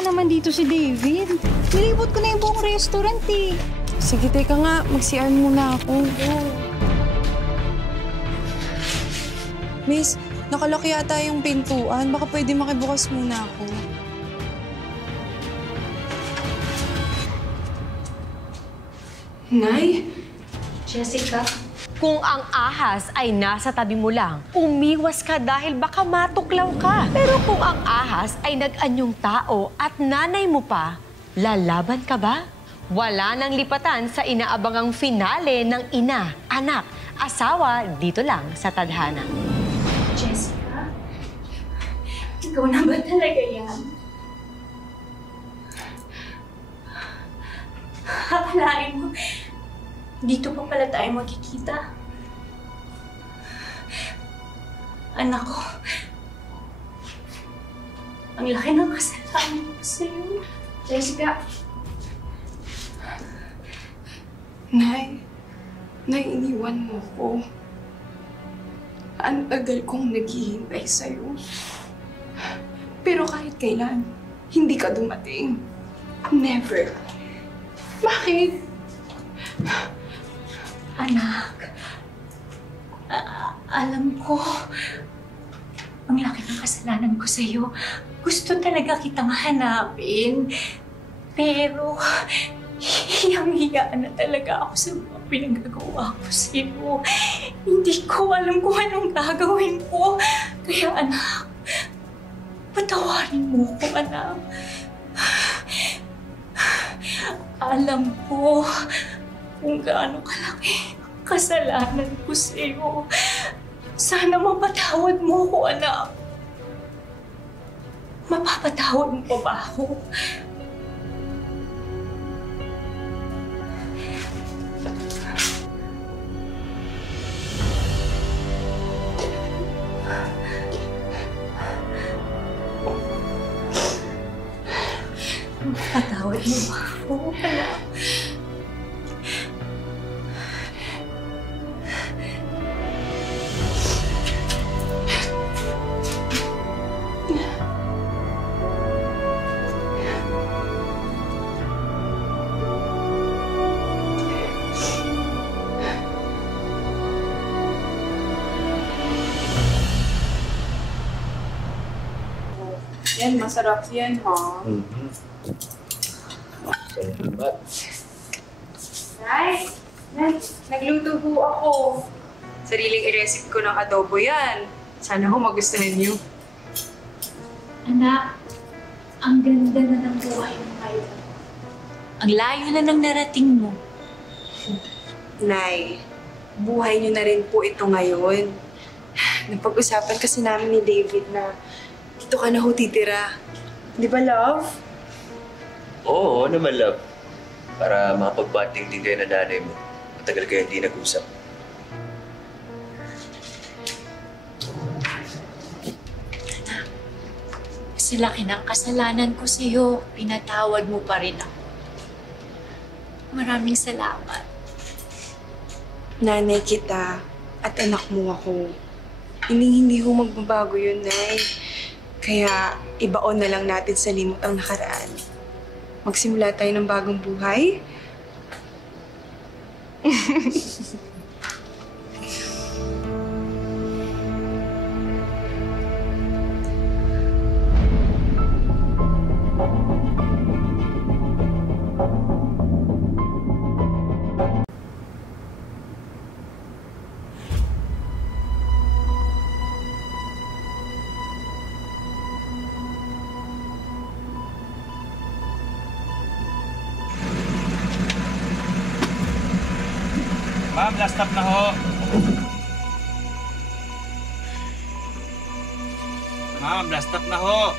nga naman dito si David. Nilibot ko na yung buong restaurant eh. Sige, teka nga. Mag-CR muna ako. Miss, nakalaki yata yung pintuan. Baka pwede makibukas muna ako. Nay? Jessica? Kung ang ahas ay nasa tabi mo lang, umiwas ka dahil baka matuklaw ka. Pero kung ang ahas ay nag-anyong tao at nanay mo pa, lalaban ka ba? Wala nang lipatan sa inaabangang finale ng ina, anak, asawa dito lang sa Tadhana. Jessica? Ikaw na ba talaga yan? Akalain mo, dito pa pala tayo magkikita. Anak ko, ang laki ng kasalanan ko sa'yo. Jessica. Nay, iniwan mo ko. Ang tagal kong naghihintay sa'yo. Pero kahit kailan, hindi ka dumating. Never. Bakit? Anak, alam ko, ang laki ng kasalanan ko sa'yo. Gusto talaga kitang hanapin. Pero, hiyang-hiya na talaga ako sa mga pinagagawa ko sa'yo. Hindi ko alam kung anong gagawin ko. Kaya anak, patawarin mo ko, anak. Alam ko kung gaano kalaki ang kasalanan ko sa'yo. Sana mapatawad mo ko, anak. Mapapatawad mo pa ba ako? Mapapatawad mo ba ako, anak? Yan, masarap yan, ha? Salamat. Nay, nagluto po ako. Sariling i-recipe ko ng adobo yan. Sana ho magustuhan niyo. Anak, ang ganda na ng buhay mo ngayon. Ang layo na ng narating mo. Nay, buhay niyo na rin po ito ngayon. Napag-usapan kasi namin ni David na dito ka na ho titira. Di ba, love? Oo naman, love. Para makapag-bonding din kayo na nanay mo. Matagal kayo hindi nag-usap. Kasi laki ng kasalanan ko sa'yo, pinatawad mo pa rin ako. Maraming salamat. Nanay kita at anak mo ako. Hindi ho magbabago yun, Nay. Kaya ibaon na lang natin sa limot ang nakaraan. Magsimula tayo ng bagong buhay. Ma'am, last stop na ho. Ma'am, last stop na ho.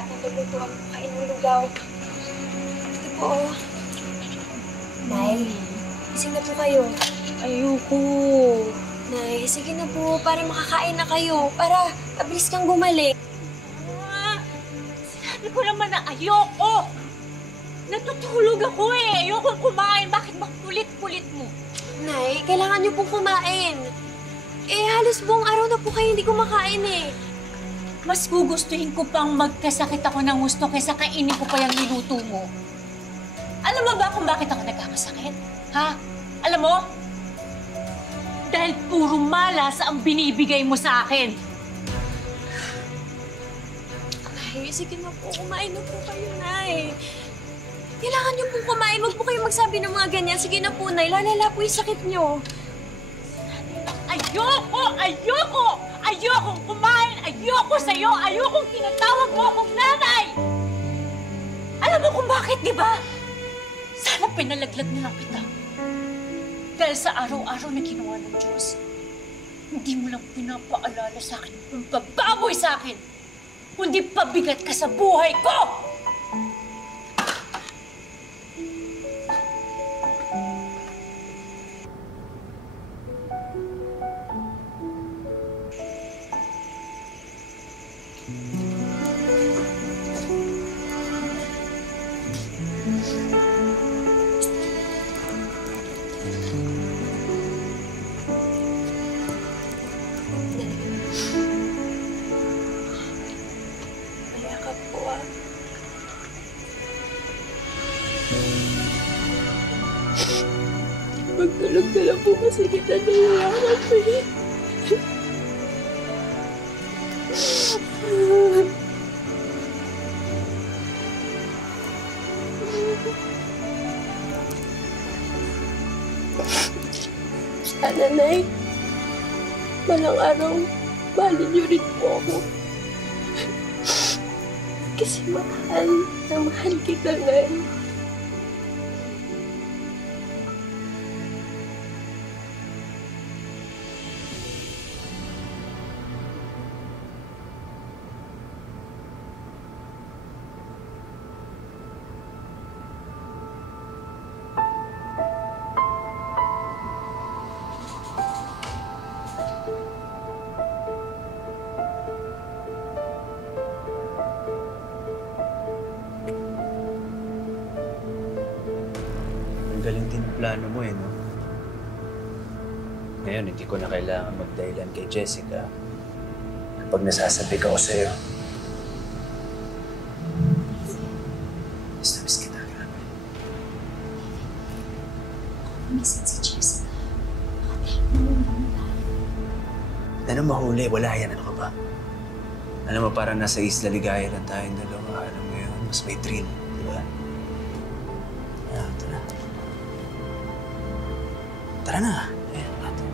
at nalulutuan po kayo ng lugaw. Ito po, oh. Nay, gising na po kayo. Ayoko. Nay, sige na po, para makakain na kayo. Para mabilis kang bumalik. Sinabi ko naman na ayoko. Natutulog ako eh. Ayoko kumain. Bakit ba kulit-kulit mo? Nay, kailangan niyo pong kumain. Eh, halos buong araw na po kayo hindi kumakain eh. Mas gugustuhin ko pang magkasakit ako ng gusto kaysa kainin ko pa yung niluto mo. Alam mo ba kung bakit ako nagkakasakit? Ha? Alam mo? Dahil puro malas ang binibigay mo sa akin. Nay, sige na po. Kumain na po kayo, Nay. Kailangan niyo pong kumain. Huwag po kayo magsabi ng mga ganyan. Sige na po, Nay. Lalala po yung sakit niyo. Ayoko! Ayoko! Ayokong kumain! Ayoko sa'yo! Ayokong tinatawag mo akong nanay! Alam mo kung bakit, di ba? Sana pinalaglag na lang kita. Dahil sa araw-araw na ginawa ng Diyos, hindi mo lang pinapaalala sa akin yung pagbaboy sa akin, kundi pabigat ka sa buhay ko! Mayakap po, ah. Magtulog na lang po kasi kita naiyakap eh. Sana, Nay, balang araw, mahalin niyo rin po ako. Kasi mahal na mahal kita, Nay. Ang galing din ang plano mo eh, no? Ngayon, hindi ko na kailangan magdahilan kay Jessica kapag nasasabi ka ko sa'yo. Miss na miss kita, grabe. Minsan si Jessica. Ano mahuli? Wala yan. Ano ka ba? Alam mo, parang nasa Isla Ligaya lang tayong dalawa. Alam mo yun, mas may thrill, di ba? Tara. Tara na. Ayan, natin.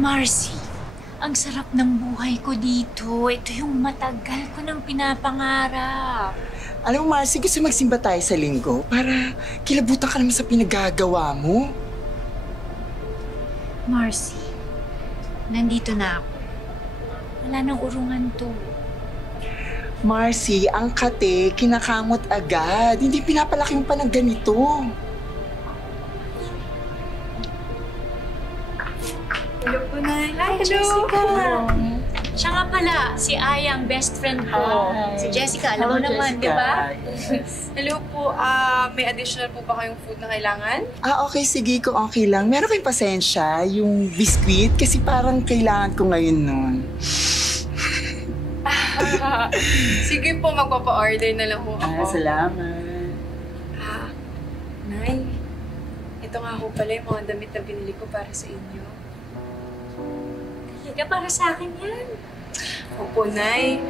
Marcy, ang sarap ng buhay ko dito. Ito yung matagal ko nang pinapangarap. Alam mo, Marcy, gusto magsimba tayo sa linggo para kilabutan ka naman sa pinagagawa mo. Marcy, nandito na ako. Wala nang urungan to. Marcy, ang kate, kinakamot agad. Hindi pinapalaki mo pa ng ganito. Hello po, Nay. Hi, Jessica! Siya nga pala, si Ayang, best friend ko. Hi. Si Jessica, alam mo naman, di ba? Hello po, may additional po ba kayong food na kailangan? Okay, sige, kung okay lang. Meron kayong pasensya, yung biscuit, kasi parang kailangan ko ngayon nun. Sige po, magpapa-order na lang po ako. Salamat. Nay, ito nga ho pala yung mga damit na binili ko para sa inyo. Talaga, para sa akin yan. Opo, Nay.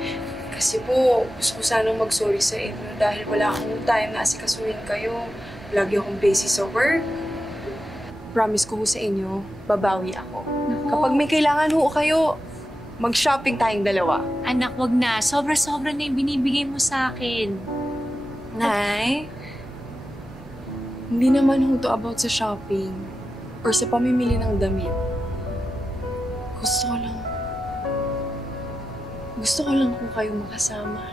Kasi po, gusto ko sanang mag-sorry sa inyo dahil wala akong time na asikasuhin kayo. Lagi akong busy sa work. Promise ko ho sa inyo, babawi ako. Kapag may kailangan ho kayo, mag-shopping tayong dalawa. Anak, wag na. Sobra-sobra na yung binibigay mo sa akin. Nay, Hindi naman ho to about sa shopping or sa pamimili ng damit. Gusto ko lang ho kayong makasama.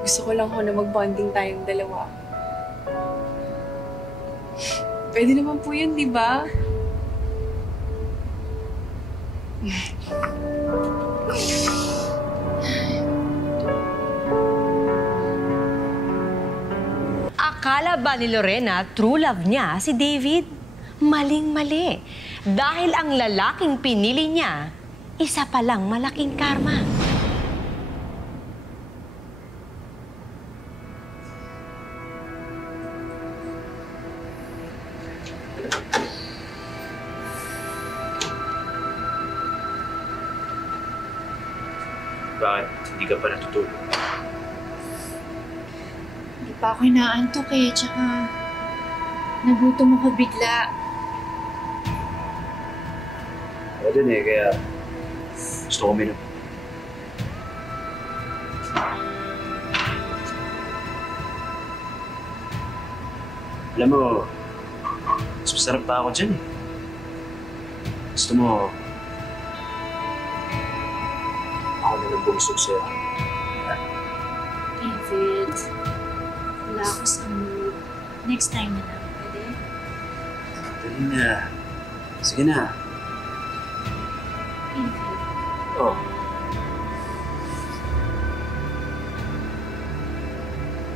Gusto ko lang ho na mag-bonding tayong dalawa. Pwede naman po yun, di ba? Akala ba ni Lorena true love niya si David? Maling-mali. Dahil ang lalaking pinili niya, isa palang malaking karma. Bakit? Hindi ka pa natutulog? Hindi pa ako inaantok eh, tsaka nagutom ako bigla. Ako din eh, kaya gusto ko uminom. Alam mo, mas masarap pa ako dyan eh. Gusto mo, ako na lang bumusog sa'yo. David, wala ako sa mood. Next time na lang, pwede? Dali na. Sige na. David, Oh.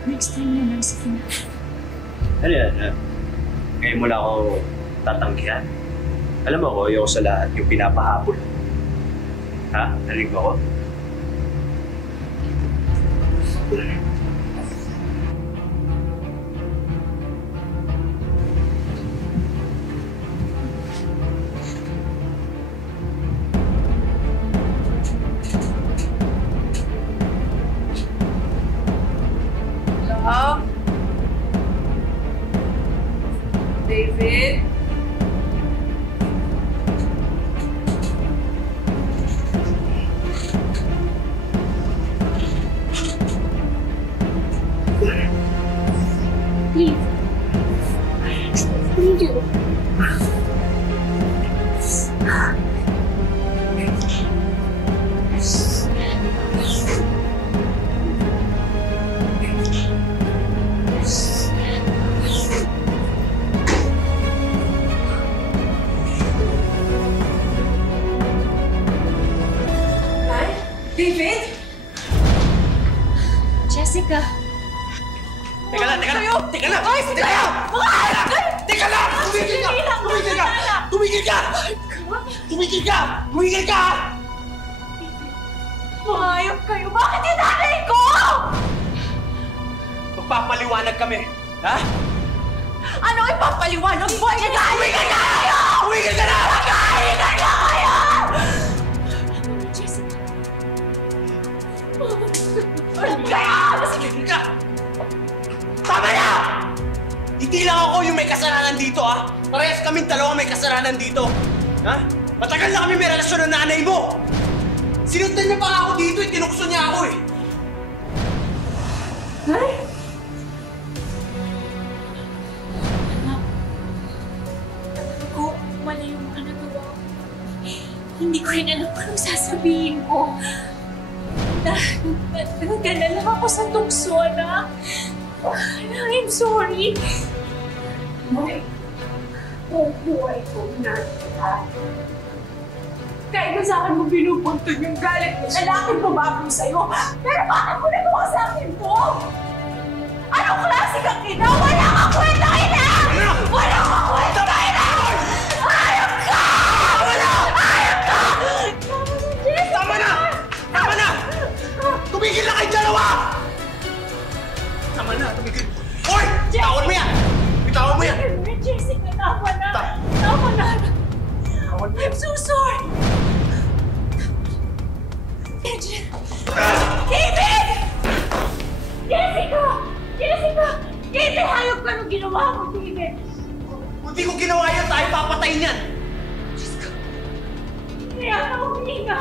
next time na lang, sige na. Ano yan? Ngayon mo lang ako tatanggihan. Alam mo ako, ayoko sa lahat yung pinapahabol. Ha? Narinig mo ako? Love? David? Please. Thank you. David? Jessica. Teka lang! Teka lang! Tumigil ka! Mayayop kayo! Bakit yung nanay ko? Magpapaliwanag kami! Ha? Ano ipapaliwanag mo? Tumigil ka! Tumigil ka na! Magkahigan na kayo! Jessica. Kaya! Tumigil ka! Tama na! Hindi lang ako yung may kasalanan dito, ha? Parehas kaming dalawa may kasalanan dito. Ha? Matagal na kami may relasyon ng nanay mo! Sinundan niya pa ako dito, tinukso niya ako eh! Ko, mali yung mga nagawa ko. Hindi ko rin alam kung anong sasabihin ko. Nagdala lang ako sa tukso, anak. I'm sorry. Buhay ko na. Kahit na sa akin mo binubuntun yung galit mo, lalaki bumabong sa'yo. Pero bakit mo nagawa sa akin po? Anong klase kang ina? Wala kang kwenta, ina! Wala kang kwenta, ina! Ayok ka! Ayok ka! Tama na! Tama na! Tumigil na kayo dalawa! Tama na, tumigil. Hoy! Bitawan mo yan! Bitawan mo yan! Jessica, tama na! Tama na! I'm so sorry! David! Jessica! Jessica! David, hayop ka nung ginawa mo, David! Kung di ko ginawa yan, tayo papatayin yan! Kaya ka huminga!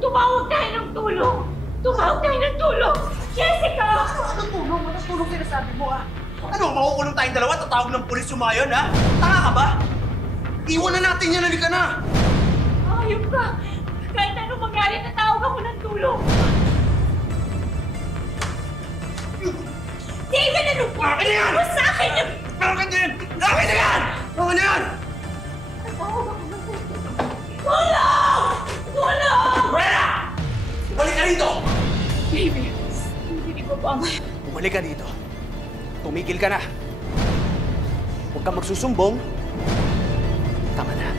Tumawag tayo ng tulong! Tumawag tayo ng tulong! Jessica! Anong tulong? Anong tulong sinasabi mo, ha? Ano, makukulong tayong dalawa? Tatawag ng pulis yung mga yun, ha? Tanga ka ba? Iwan na natin yan, halika na! Ayun ka! Kahit anong mangyari, natawag ako ng tulong! David, ano ba? Akin na yan! Ano sa akin yung... Akin na yan! Akin na yan! Akin na yan! Natawag ako ng tulong! Tulong! Tulong! Rhea! Bumalik ka rito! David, hindi ba ba? Bumalik ka dito. Tumigil ka na. Huwag kang magsusumbong. Tama na.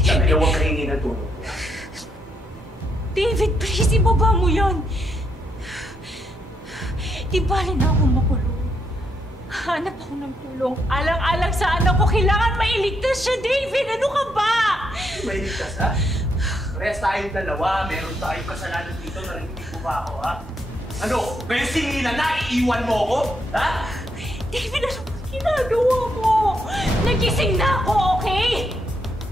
Sabi na huwag ka hingi ng tulong. David, please, ibaba mo yan. Di bali na ako makulong. Hanap ako ng tulong. Alang-alang sa anak ko, kailangan mailigtas siya, David! Ano ka ba? May ligtas, ha? Rest tayong dalawa. Meron tayong kasalanan dito. Narinig mo ba ako, ha? Ano? Ngayon singilan na, iiwan mo ako? Ha? David, ano ba ginagawa mo? Nagising na ako, okay?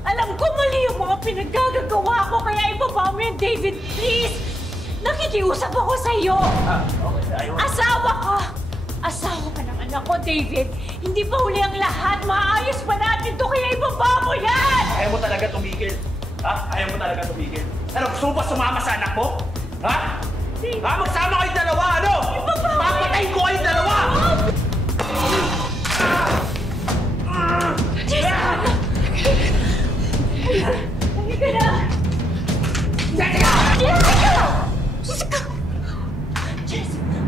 Alam ko mali yung mga pinaggagawa ko, kaya ibaba mo yan, David, please! Nakikiusap ako sa iyo! Okay, ayaw. Asawa ka! Asawa ka ng anak ko, David! Hindi pa huli ang lahat! Maayos pa natin to, kaya ibaba mo yan! Ayaw mo talaga tumigil? Ha? Ayaw mo talaga tumigil? Ano, gusto mo ba sumama sa anak mo? Ha? Ha? Magsama kayong dalawa, ano? Papatayin ko kayong dalawa! Halika na! Jessica! Jessica! Jessica! Jessica!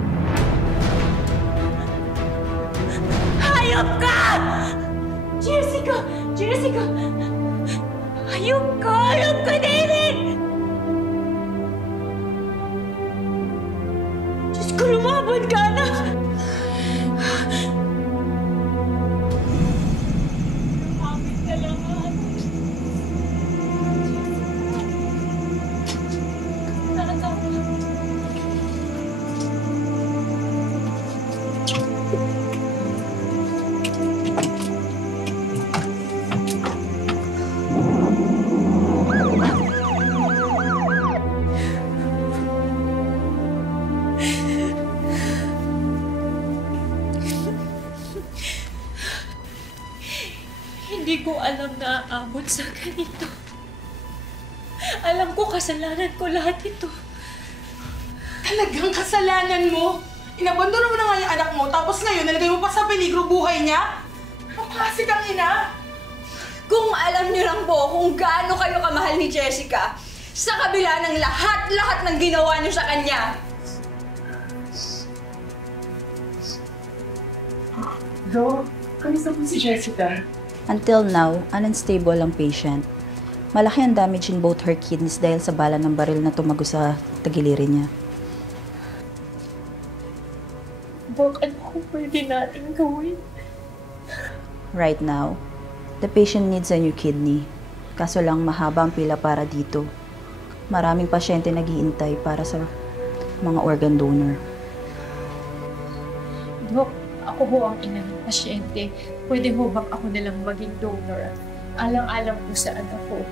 Hayop ka! Jessica! Jessica! Hayop ka! Hayop ka, David! Diyos ko, lumaban ka na! Lumapit ka lang, ha? Hindi ko alam na aabot sa ganito. Alam ko kasalanan ko lahat ito. Talagang kasalanan mo? Inabandono mo na nga yung anak mo, tapos ngayon nalagay mo pa sa peligro buhay niya? Ang klase kang ina! Kung alam niyo lang po kung gaano kayo kamahal ni Jessica, sa kabila ng lahat-lahat ng ginawa niyo sa kanya. Do, kamusta po si Jessica? Until now, unstable ang patient. Malaki ang damage in both her kidneys dahil sa bala ng baril na tumago sa tagiliran niya. Dok, ano kung pwede natin gawin? Right now, the patient needs a new kidney. Kaso lang mahaba ang pila para dito. Maraming pasyente naghihintay para sa mga organ donor. Dok, ako ho ang ina ng pasyente. Pwede ho bang ako nalang maging donor? Alang-alang po sa anak ko.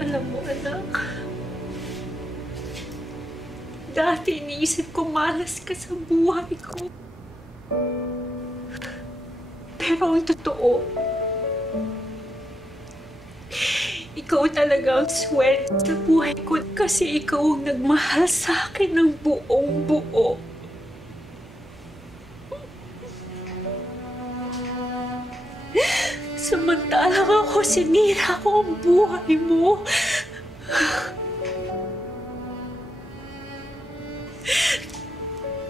Alam mo, anak, dati iniisip ko malas ka sa buhay ko. Pero ang totoo, ikaw talaga ang swerte sa buhay ko kasi ikaw ang nagmahal sa akin ng buong buo. Samantalang ako, sinira ko ang buhay mo.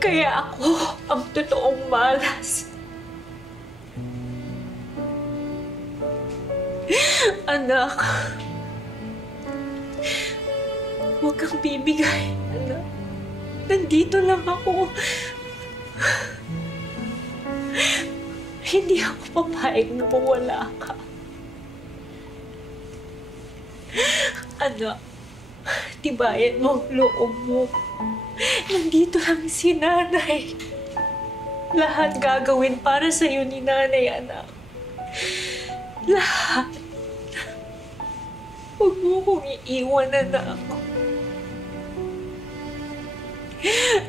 Kaya ako ang totoong malas. Anak, huwag kang bibigay, anak. Nandito lang ako. Hindi ako papayag na mawala ka. Anak, tibayan mo ang loob mo. Nandito lang si nanay. Lahat gagawin para sa'yo ni nanay, anak. Lahat. Huwag mo kong iiwan, anak.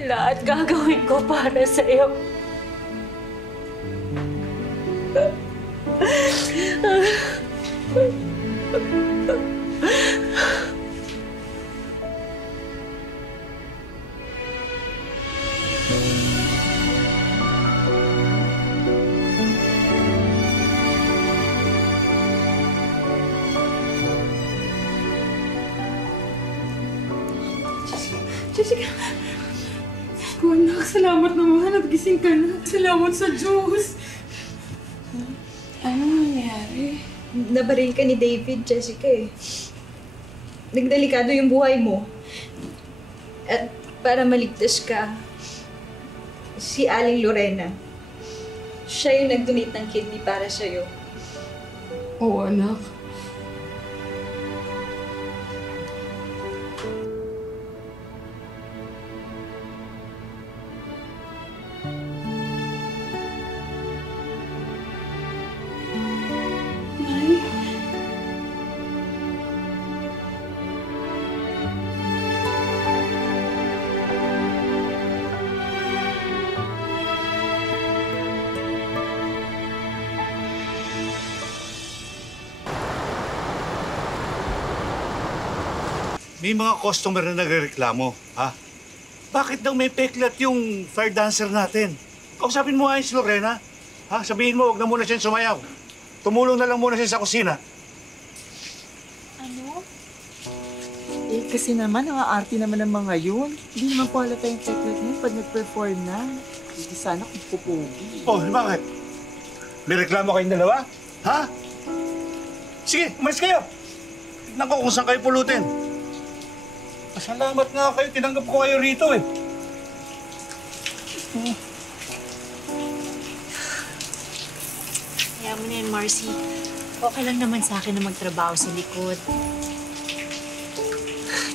Lahat gagawin ko para sa'yo. Jessica! Ko, anak, salamat naman at gising ka na. Salamat sa Diyos. Ano nangyari? Nabaril ka ni David, Jessica eh. Nagdelikado yung buhay mo. At para maligtas ka, si Aling Lorena, siya yung nag-donate ng kidney para sa'yo. Oo, anak. May mga customer na nagrereklamo, ha? Bakit daw may peklat yung fire dancer natin? Kausapin mo nga si Lorena, ha? Sabihin mo, huwag na muna siya sumayaw. Tumulong na lang muna siya sa kusina. Ano? Eh, kasi naman, naka-arte naman ng mga yun. Hindi naman po halata yung peklat niya pag nag-perform na. Hindi sana kung pupugi. Oh, bakit? May reklamo kayong dalawa? Ha? Sige, umalis kayo. Tignan ko kung saan kayo pulutin. Pasalamat nga kayo. Tinanggap ko kayo rito eh. Kaya mo na yan, Marcy. Okay lang naman sa akin na magtrabaho sa likod.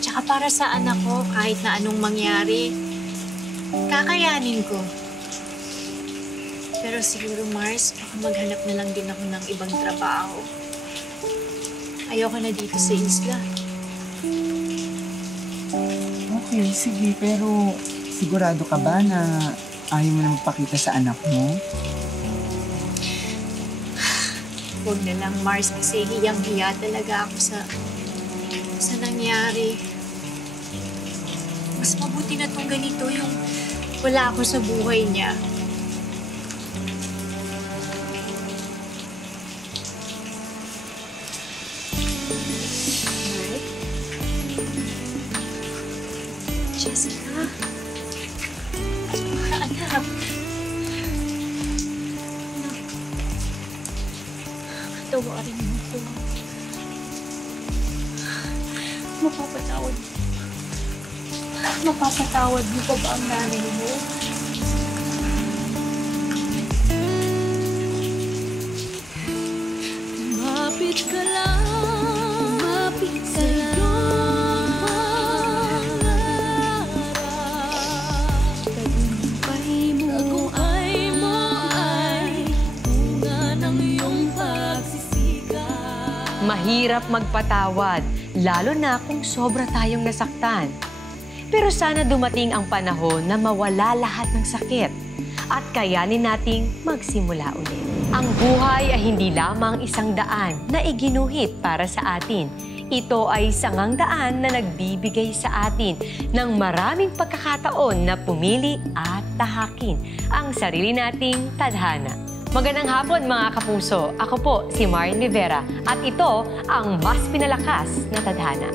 Tsaka para sa anak ko, kahit na anong mangyari, kakayanin ko. Pero siguro, Mars, baka maghanap na lang din ako ng ibang trabaho. Ayoko na dito sa isla. Okay, sige. Pero sigurado ka ba na ayaw mo na magpakita sa anak mo? Huwag na lang, Mars, kasi hiyang-hiya talaga ako sa nangyari. Mas mabuti na tong ganito yung wala ako sa buhay niya. Jessica? Anak. Tawarin mo ko. Mapapatawad mo pa ba ang nanay mo? Lumapit ka lang, lumapit ka lang. Tagumpay mo ay bunga ng iyong pagsisika. Mahirap magpatawad, lalo na kung sobra tayong nasaktan. Pero sana dumating ang panahon na mawala lahat ng sakit at kayanin nating magsimula ulit. Ang buhay ay hindi lamang isang daan na iginuhit para sa atin. Ito ay sangang daan na nagbibigay sa atin ng maraming pagkakataon na pumili at tahakin ang sarili nating tadhana. Magandang hapon mga kapuso. Ako po si Marian Rivera at ito ang mas pinalakas na tadhana.